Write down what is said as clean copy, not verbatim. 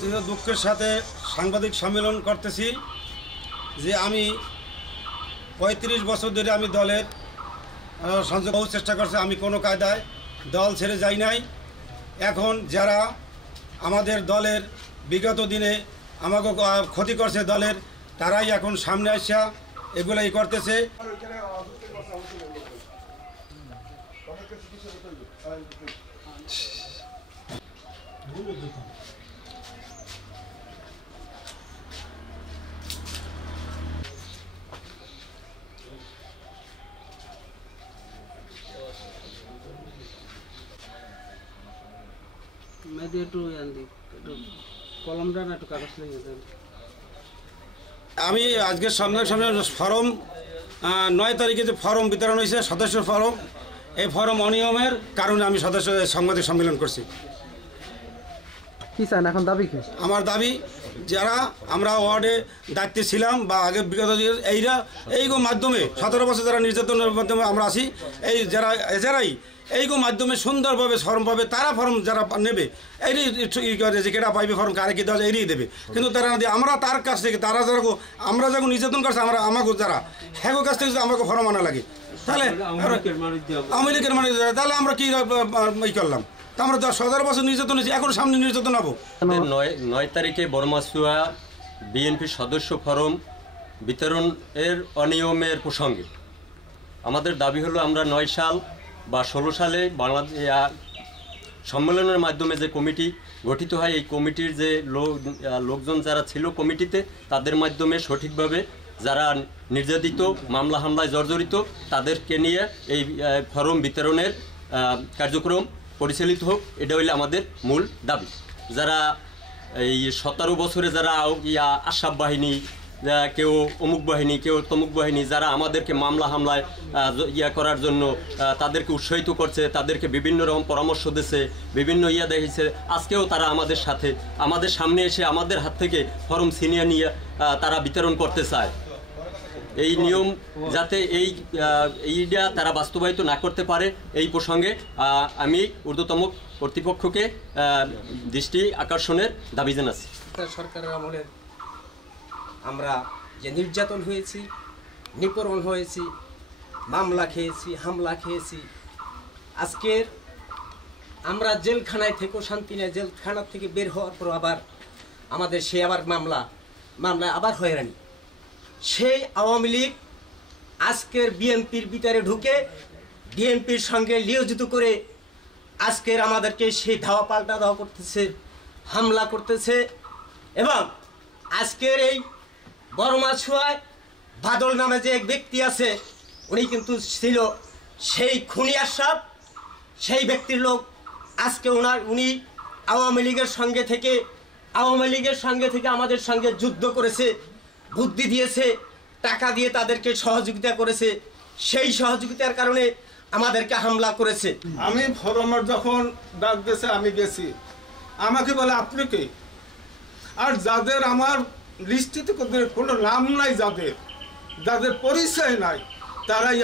অতীব দুঃখের সাথে সাংবাদিক সম্মেলন করতেছি যে আমি ৩৫ বছর ধরে আমি দলের সংযোগ বহু চেষ্টা করছি, আমি কোনো কায়দায় দল ছেড়ে যাই নাই। এখন যারা আমাদের দলের বিগত দিনে আমাকে ক্ষতি করছে দলের, তারাই এখন সামনে আসা এগুলাই করতেছে। আমি আজকের সামনে ফর্ম 9 তারিখে যে ফর্ম বিতরণ হয়েছে, সদস্য ফর্ম, এই ফর্ম অনিয়মের কারণে আমি সদস্য সাংবাদিক সম্মেলন করছি। কি চান এখন দাবি কি? আমার দাবি যারা আমরা ওয়ার্ডে দায়িত্বে ছিলাম বা আগে বিগত এইগো মাধ্যমে 17 বছর যারা নির্যাতনের মাধ্যমে আমরা আছি, এই যারাই এইগো মাধ্যমে সুন্দরভাবে ফর্ম পাবে, তারা ফর্ম যারা নেবে এই যে কেটা পাইবে ফর্ম কারে কি দল এড়িয়ে দেবে, কিন্তু তারা না দিয়ে আমরা তার কাছ থেকে তারা যারা আমরা যখন নির্যাতন করছে আমরা আমাকে যারা হ্যাগো কাছ থেকে আমাকে ফর্ম আনা লাগে, তাহলে আওয়ামী লীগের মানে তাহলে আমরা কি করলাম? আমরা 17 বছর নির্যাতন হয়েছি, এখন সামনে নির্যাতন হবো। 9 তারিখে বর্মাসুয়া বিএনপির সদস্য ফরম বিতরণের অনিয়মের প্রসঙ্গে আমাদের দাবি হলো আমরা 9 সাল বা 16 সালে বাংলাদেশ সম্মেলনের মাধ্যমে যে কমিটি গঠিত হয়, এই কমিটির যে লোকজন যারা ছিল কমিটিতে, তাদের মাধ্যমে সঠিকভাবে যারা নির্যাতিত, মামলা হামলায় জর্জরিত, তাদেরকে নিয়ে এই ফরম বিতরণের কার্যক্রম পরিচালিত হোক, এটা হইলে আমাদের মূল দাবি। যারা এই 17 বছরে যারা আশরাফ বাহিনী, কেউ অমুক বাহিনী, কেউ তমুক বাহিনী, যারা আমাদেরকে মামলা হামলায় করার জন্য তাদেরকে উৎসাহিত করছে, তাদেরকে বিভিন্ন রকম পরামর্শ দিচ্ছে, বিভিন্ন দেখেছে, আজকেও তারা আমাদের সাথে আমাদের সামনে এসে আমাদের হাত থেকে ফর্ম ছিনিয়ে নিয়ে তারা বিতরণ করতে চায়। এই নিয়ম যাতে এইটা তারা বাস্তবায়িত না করতে পারে, এই প্রসঙ্গে আমি ঊর্ধ্বতম কর্তৃপক্ষকে দৃষ্টি আকর্ষণের দাবি জানাচ্ছি। সরকারের আমলে আমরা যে নির্যাতন হয়েছি, নিপীড়ন হয়েছি, মামলা খেয়েছি, হামলা খেয়েছি, আজকের আমরা জেলখানায় থেকেও শান্তি নেই, জেলখানা থেকে বের হওয়ার পর আবার আমাদের সে আবার মামলায় আবার হয়রানি। সেই আওয়ামী লীগ আজকের বিএনপির ভিতরে ঢুকে বিএনপির সঙ্গে নিয়োজিত করে আজকের আমাদেরকে সেই ধাওয়া পাল্টা ধাওয়া করতেছে, হামলা করতেছে। এবং আজকের এই বর্মাছুয়ায় বাদল নামে যে এক ব্যক্তি আছে, উনি কিন্তু ছিল সেই খুনি আশরাফ, সেই ব্যক্তির লোক। আজকে উনি আওয়ামী লীগের সঙ্গে থেকে আমাদের সঙ্গে যুদ্ধ করেছে, বুদ্ধি দিয়েছে, টাকা দিয়ে তাদেরকে সহযোগিতা করেছে, সেই সহযোগিতার কারণে আমাদেরকে হামলা করেছে। আমি ফরমার যখন ডাক দিয়েছে আমি গেছি, আমাকে বলে আপনি কে? আর যাদের আমার লিস্টিতে কোনো নাম নাই, যাদের পরিচয় নাই, তারাই